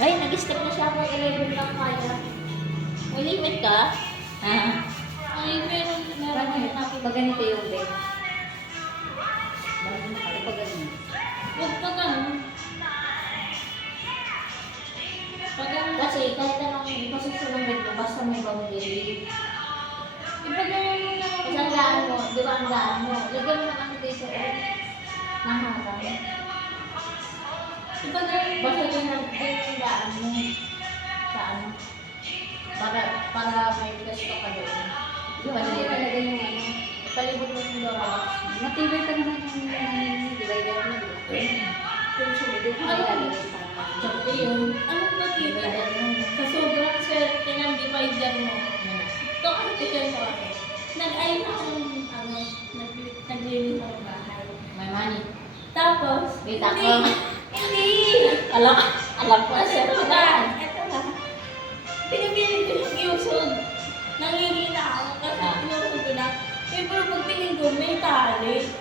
Ay, nag-step na siya hanggang 11 lang kaya. May limit ka? Ha? Ay, meron Pag ganito yung bed. Pag ganun. Huwag pa ganun. Pag ganun. Kasi kahit anong posisyon ng bed mo, basta may boundary. Ipag ganun mo na Kasi ang gaan mo, di ba ang gaan mo? Lagyan mo ng ano dito, naharang. Ipag ganun mo Basta na yun ang gaan mo sa ano. Para may pwesto ka doon. Yung ano yung talaga yung ano. Palibot mo yung Dorox. Matibay pa naman yung ano, divider mo. Pero siya, hindi ko Ano? nilalagay para Sabi yun. Anong nakita? Sa sobrang swerte ng divider mo. Ito ang tigil ko ako. Nag-ayun ako ng ano, naglilinis ako ng bahay. May money. Tapos, Wait ako. hindi. Alam ko na siya.